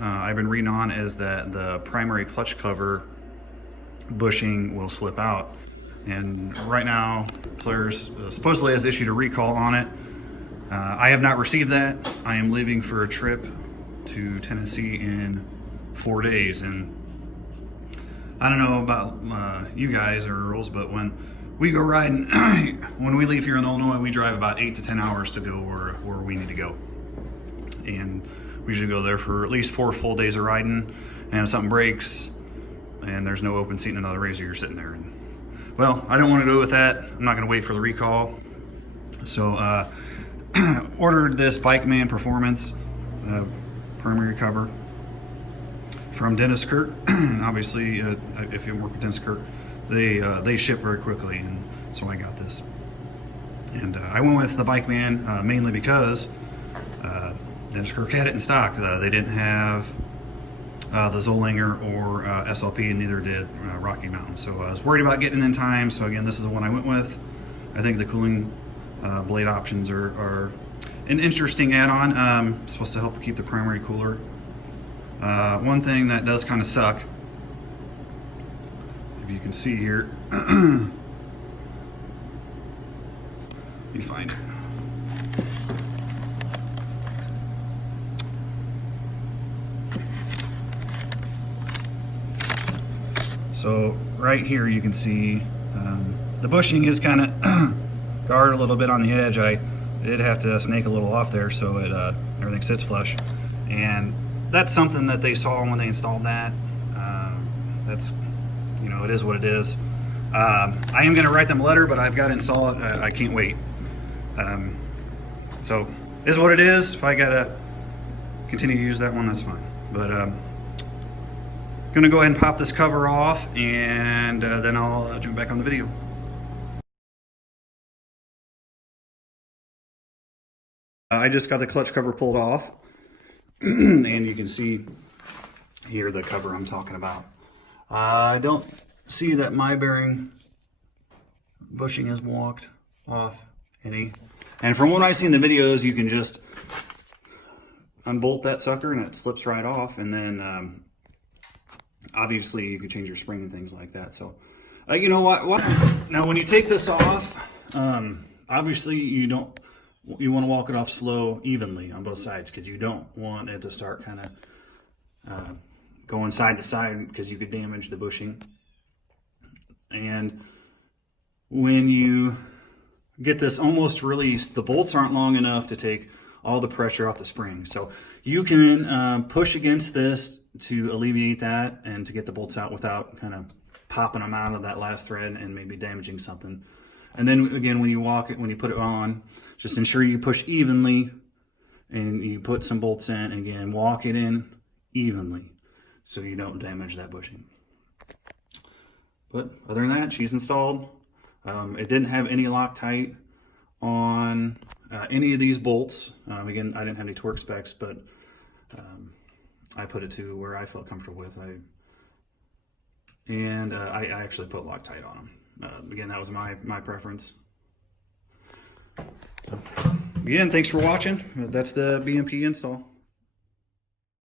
I've been reading on is that the primary clutch cover bushing will slip out. And right now, Polaris supposedly has issued a recall on it. I have not received that. I am leaving for a trip to Tennessee in 4 days. And I don't know about you guys or girls, but when we go riding, when we leave here in Illinois, we drive about 8 to 10 hours to go where we need to go. And we usually go there for at least 4 full days of riding. And if something breaks and there's no open seat in another RZR, you're sitting there. And, well, I don't want to go with that. I'm not going to wait for the recall. So ordered this Bikeman Performance primary cover from Dennis Kurt. Obviously, if you work with Dennis Kurt, they ship very quickly, and so I got this. And I went with the Bikeman mainly because Dennis Kurt had it in stock. They didn't have the Zollinger or SLP, and neither did Rocky Mountain. So I was worried about getting in time. So again, this is the one I went with. I think the cooling blade options are an interesting add-on. It's supposed to help keep the primary cooler. One thing that does kind of suck, if you can see here, let me find it. So right here you can see the bushing is kind of guarded a little bit on the edge. I did have to snake a little off there so it everything sits flush, and that's something that they saw when they installed that. That's, you know, it is what it is. I am going to write them a letter, but I've got to install it. I can't wait. So it is what it is. If I got to continue to use that one, that's fine. But gonna go ahead and pop this cover off, and then I'll jump back on the video. I just got the clutch cover pulled off, and you can see here the cover I'm talking about. I don't see that my bearing bushing has walked off any. And from what I've seen in the videos, you can just unbolt that sucker and it slips right off, and then obviously you can change your spring and things like that. So you know what, now when you take this off, obviously you want to walk it off slow, evenly on both sides, because you don't want it to start kind of going side to side, because you could damage the bushing. And when you get this almost released, the bolts aren't long enough to take all the pressure off the spring. So you can push against this to alleviate that and to get the bolts out without kind of popping them out of that last thread and maybe damaging something. And then again, when you put it on, just ensure you push evenly and you put some bolts in, and again, walk it in evenly so you don't damage that bushing. But other than that, she's installed. It didn't have any Loctite on any of these bolts. Again, I didn't have any torque specs, but I put it to where I felt comfortable with. I actually put Loctite on them. Again, that was my preference. So, again, thanks for watching. That's the BMP install.